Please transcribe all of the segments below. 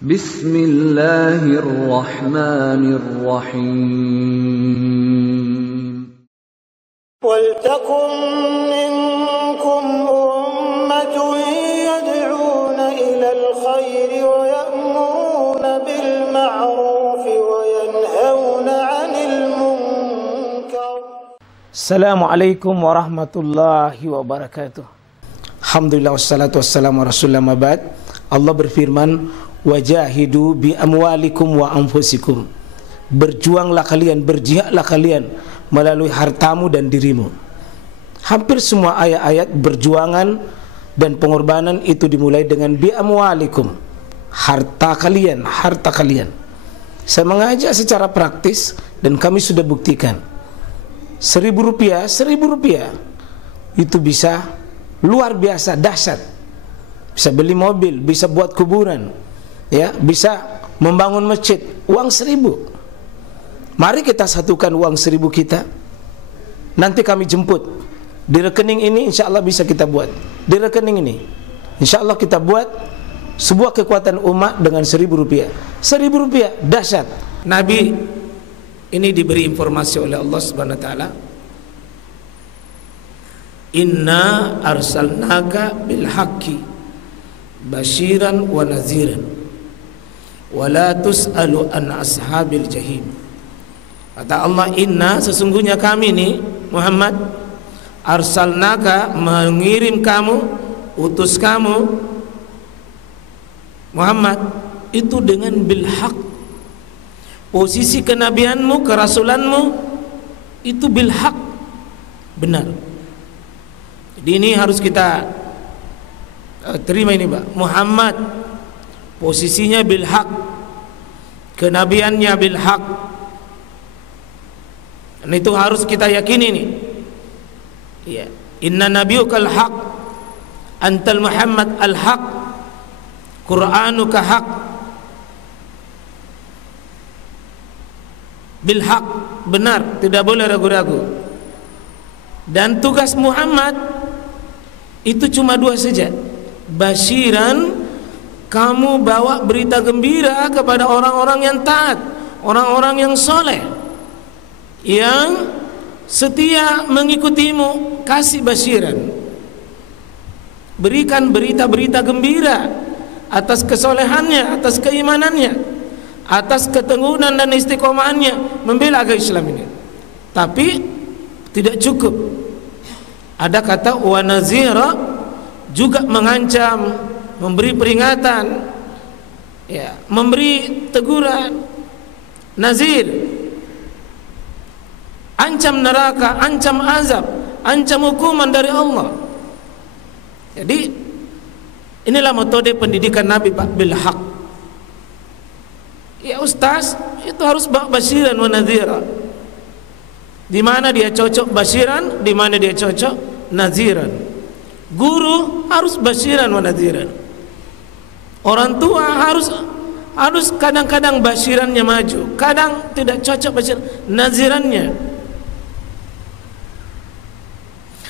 Bismillahirrahmanirrahim. Waltakum minkum ummatun yad'una ilal khairi wa ya'muruna bil ma'ruf wa yanhauna 'anil munkar. Assalamualaikum warahmatullahi wabarakatuh. Alhamdulillah wassalatu wassalamu ala rasulillah mabad. Allah berfirman, wajahidu bi amwalikum wa anfusikum. Berjuanglah kalian, berjihadlah kalian melalui hartamu dan dirimu. Hampir semua ayat-ayat berjuangan dan pengorbanan itu dimulai dengan bi amwalikum, harta kalian, harta kalian. Saya mengajak secara praktis dan kami sudah buktikan. Rp1.000 itu bisa luar biasa dahsyat. Bisa beli mobil, bisa buat kuburan, ya, bisa membangun masjid. Uang 1.000. Mari kita satukan uang 1.000 kita. Nanti kami jemput di rekening ini, insya Allah bisa kita buat. Di rekening ini, insya Allah kita buat sebuah kekuatan umat dengan Rp1.000. Rp1.000 dahsyat. Nabi ini diberi informasi oleh Allah Subhanahu Wa Taala. Inna arsalnaka bil haqqi basyiran wa naziran wa la tus'alu an ashabil jahim. Kata Allah, inna, sesungguhnya kami nih Muhammad, arsalnaka, mengirim kamu, utus kamu Muhammad itu dengan bil haq. Posisi kenabianmu, kerasulanmu itu bil haq, benar. Jadi ini harus kita terima ini, Pak. Muhammad posisinya bil haq, kenabiannya bil haq. Dan itu harus kita yakini nih. Ya, inna nabiyukal haq, antal Muhammad al haq, Qur'anuka haq, bil haq, benar, tidak boleh ragu-ragu. Dan tugas Muhammad itu cuma dua saja. Basyiran, kamu bawa berita gembira kepada orang-orang yang taat, orang-orang yang soleh, yang setia mengikutimu. Kasih basyiran, berikan berita-berita gembira atas kesolehannya, atas keimanannya, atas keteguhan dan istiqomahannya membela agama Islam ini. Tapi tidak cukup. Ada kata wa nazira, juga mengancam, memberi peringatan, ya, memberi teguran. Nazir, ancam neraka, ancam azab, ancam hukuman dari Allah. Jadi inilah metode pendidikan Nabi, Pak, bil haq. Ya ustaz, itu harus basyiran wa nazira. Di mana dia cocok basyiran, di mana dia cocok naziran. Guru harus basyiran wa naziran. Orang tua harus kadang-kadang basyirannya maju, kadang tidak cocok basyiran, nazirannya.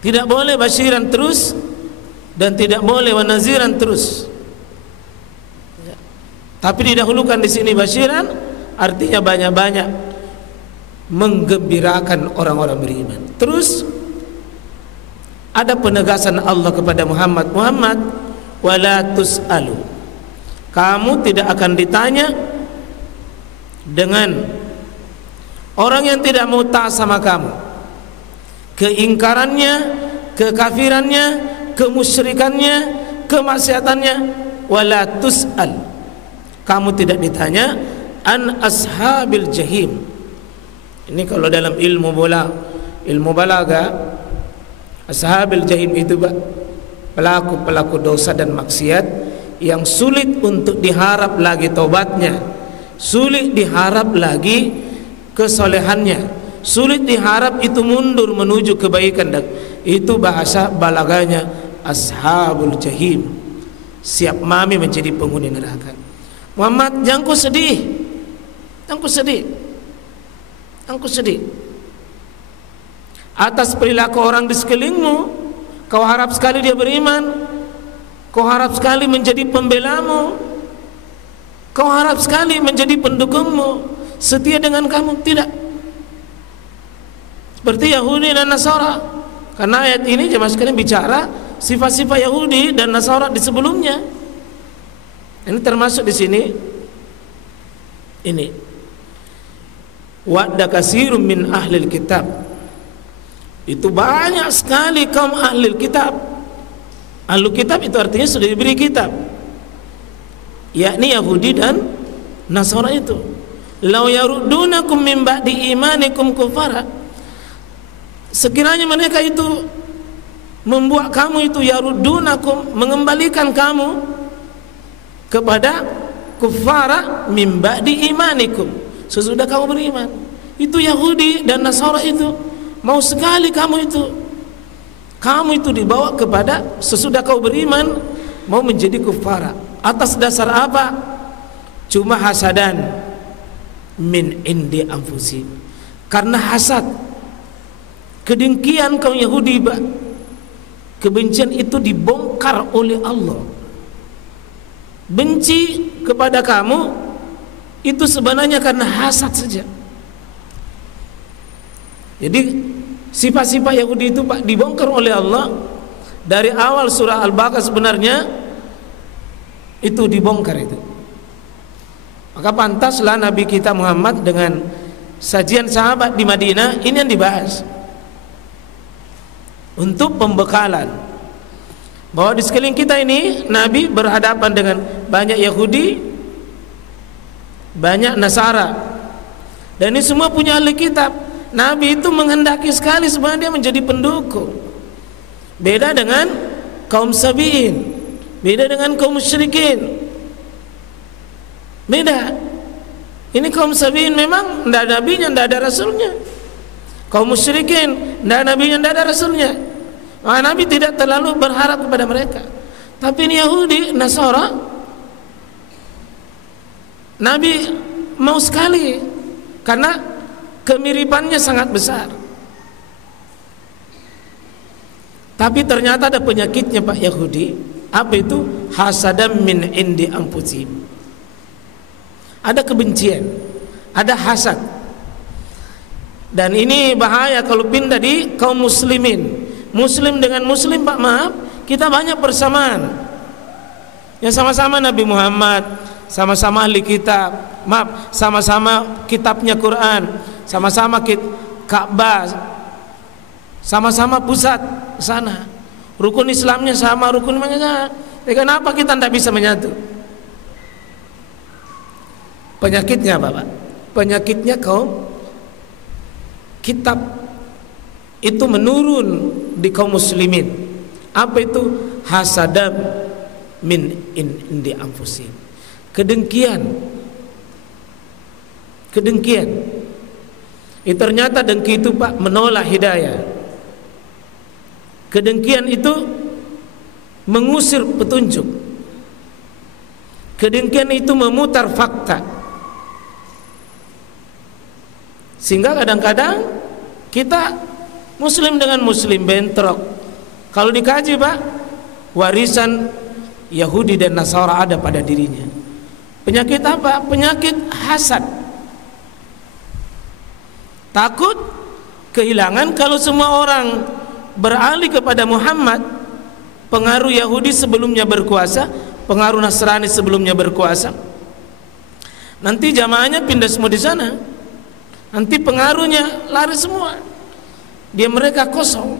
Tidak boleh basyiran terus dan tidak boleh wa naziran terus. Ya. Tapi didahulukan di sini basyiran, artinya banyak-banyak menggembirakan orang-orang beriman. Terus ada penegasan Allah kepada Muhammad, Muhammad, wala tus'alu, kamu tidak akan ditanya dengan orang yang tidak mau taat sama kamu, keingkarannya, kekafirannya, kemusyrikannya, kemaksiatannya. Wala tus'al, kamu tidak ditanya an ashabil jahim. Ini kalau dalam ilmu balaga, ashabil jahim itu pelaku-pelaku dosa dan maksiat yang sulit untuk diharap lagi taubatnya, sulit diharap lagi kesolehannya, sulit diharap itu mundur menuju kebaikan. Dan itu bahasa balaganya ashabul jahim, siap mami menjadi penghuni neraka. Muhammad, jangan kau sedih, jangan kau sedih, jangan kau sedih atas perilaku orang di sekelilingmu. Kau harap sekali dia beriman, kau harap sekali menjadi pembelamu. Kau harap sekali menjadi pendukungmu, setia dengan kamu. Tidak. Seperti Yahudi dan Nasara. Karena ayat ini jemaah sekalian bicara sifat-sifat Yahudi dan Nasara di sebelumnya. Ini termasuk di sini. Ini. Wadda katsirun min ahlil kitab. Itu banyak sekali kaum ahlil kitab. Ahlul kitab itu artinya sudah diberi kitab, yakni Yahudi dan Nasara itu. Lau yarudunakum min ba'di imanikum kufara. Sekiranya mereka itu membuat kamu itu yarudunakum, mengembalikan kamu kepada kufara min ba'di imanikum, sesudah kamu beriman. Itu Yahudi dan Nasara itu mau sekali kamu itu dibawa kepada sesudah kau beriman mau menjadi kufara. Atas dasar apa? Cuma hasadan min indi anfusihim. Karena hasad, kedengkian kaum Yahudi, kebencian itu dibongkar oleh Allah. Benci kepada kamu itu sebenarnya karena hasad saja. Jadi sifat-sifat Yahudi itu dibongkar oleh Allah dari awal surah Al-Baqarah. Sebenarnya itu dibongkar itu. Maka pantaslah Nabi kita Muhammad dengan sajian sahabat di Madinah ini yang dibahas untuk pembekalan bahwa di sekeliling kita ini Nabi berhadapan dengan banyak Yahudi, banyak Nasara, dan ini semua punya ahli kitab. Nabi itu menghendaki sekali sebenarnya dia menjadi pendukung. Beda dengan kaum Sabi'in, beda dengan kaum musyrikin. Beda. Ini kaum Sabi'in memang tidak ada nabinya, tidak ada rasulnya. Kaum musyrikin tidak ada nabinya, tidak ada rasulnya. Maka Nabi tidak terlalu berharap kepada mereka. Tapi ini Yahudi, Nasara, Nabi mau sekali karena kemiripannya sangat besar. Tapi ternyata ada penyakitnya Pak Yahudi. Apa itu? Hasadam min indi anfusihim. Ada kebencian, ada hasad. Dan ini bahaya kalau pindah di kaum muslimin. Muslim dengan muslim, Pak, maaf, kita banyak persamaan. Yang sama-sama Nabi Muhammad, sama-sama ahli kitab, maaf, sama-sama kitabnya Quran, sama-sama Ka'bah, sama-sama pusat sana, rukun Islamnya sama, rukun imannya sama. Kenapa kita tidak bisa menyatu? Penyakitnya apa, Pak? Penyakitnya kaum kitab itu menurun di kaum muslimin. Apa itu? Hasadam min indi anfusihim. Kedengkian. Ternyata dengki itu, Pak, menolak hidayah. Kedengkian itu mengusir petunjuk. Kedengkian itu memutar fakta. Sehingga kadang-kadang kita muslim dengan muslim bentrok. Kalau dikaji, Pak, warisan Yahudi dan Nasara ada pada dirinya. Penyakit apa? Penyakit hasad. Takut kehilangan. Kalau semua orang beralih kepada Muhammad, pengaruh Yahudi sebelumnya berkuasa, pengaruh Nasrani sebelumnya berkuasa, nanti jamaahnya pindah semua di sana. Nanti pengaruhnya lari semua, dia mereka kosong.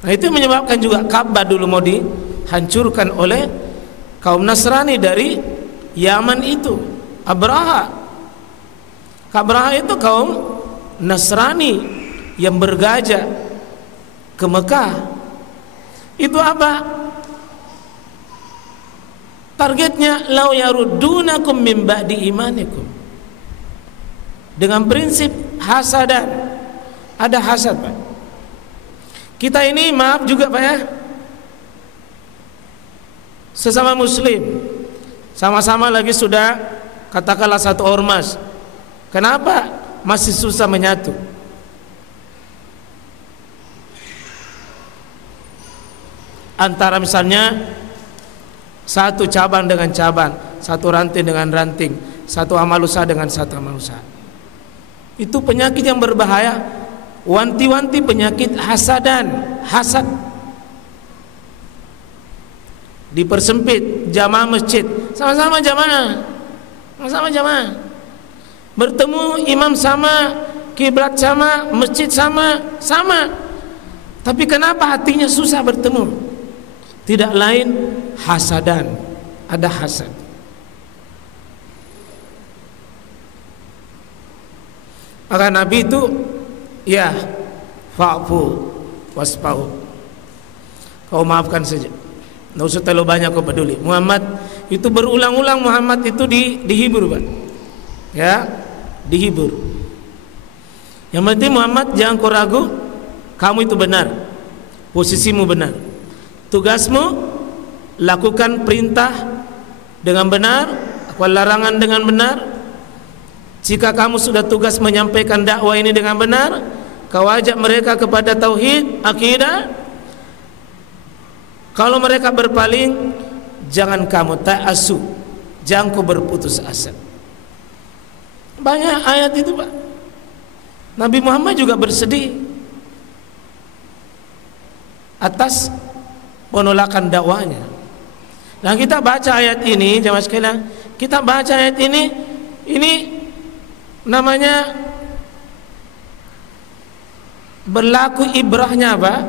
Nah, itu menyebabkan juga Ka'bah dulu mau dihancurkan oleh kaum Nasrani dari Yaman itu, Abraha. Abraha itu kaum Nasrani yang bergajah ke Mekah. Itu apa? Targetnya lau yarudunakum min ba'di imanikum. Dengan prinsip hasadan. Ada hasad, Pak. Kita ini maaf juga, Pak, ya, sesama muslim, sama-sama lagi sudah katakanlah satu ormas. Kenapa masih susah menyatu? Antara misalnya Satu cabang dengan cabang, satu ranting dengan ranting, satu amal usaha dengan satu amal usaha. Itu penyakit yang berbahaya. Wanti-wanti penyakit hasadan, hasad. Dipersempit jamaah masjid, sama-sama jamaah, sama-sama jamaah. Bertemu imam sama, kiblat sama, masjid sama, sama. Tapi kenapa hatinya susah bertemu? Tidak lain hasadan, ada hasad. Maka Nabi itu ya fa'fu wasfahu, kau maafkan saja, tidak usah terlalu banyak kau peduli. Muhammad itu berulang-ulang, Muhammad itu dihibur, Pak. Ya, dihibur. Yang penting Muhammad jangan kau ragu, kamu itu benar, posisimu benar, tugasmu lakukan perintah dengan benar, larangan dengan benar. Jika kamu sudah tugas menyampaikan dakwah ini dengan benar, kau ajak mereka kepada tauhid, akidah. Kalau mereka berpaling, jangan kamu ta'asu, jangan kau berputus asa. Banyak ayat itu, Pak. Nabi Muhammad juga bersedih atas penolakan dakwanya. Dan kita baca ayat ini, jemaah sekalian, kita baca ayat ini namanya berlaku ibrahnya apa?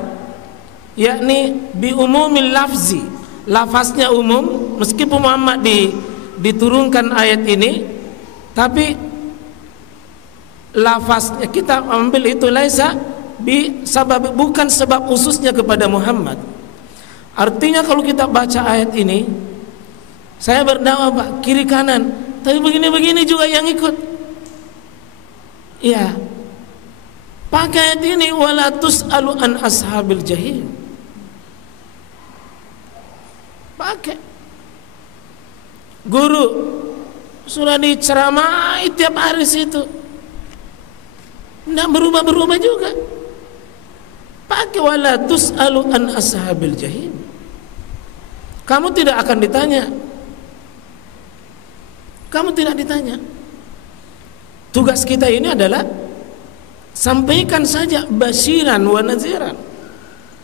Yakni bi umumil lafzi, lafaznya umum. Meskipun Muhammad diturunkan ayat ini, tapi lafaznya kita ambil itu laisa bi sabab, bukan sebab khususnya kepada Muhammad. Artinya kalau kita baca ayat ini, saya berdakwah, Pak, kiri kanan, tapi begini-begini juga yang ikut. Ya, pakai ayat ini, wala tus'alu an ashabil jahim. Pakai. Guru sudah diceramai tiap hari situ, tidak berubah-berubah juga. Pakai wala tus'alu an ashabil jahim. Kamu tidak akan ditanya. Kamu tidak ditanya. Tugas kita ini adalah sampaikan saja basyiran wa nadziran.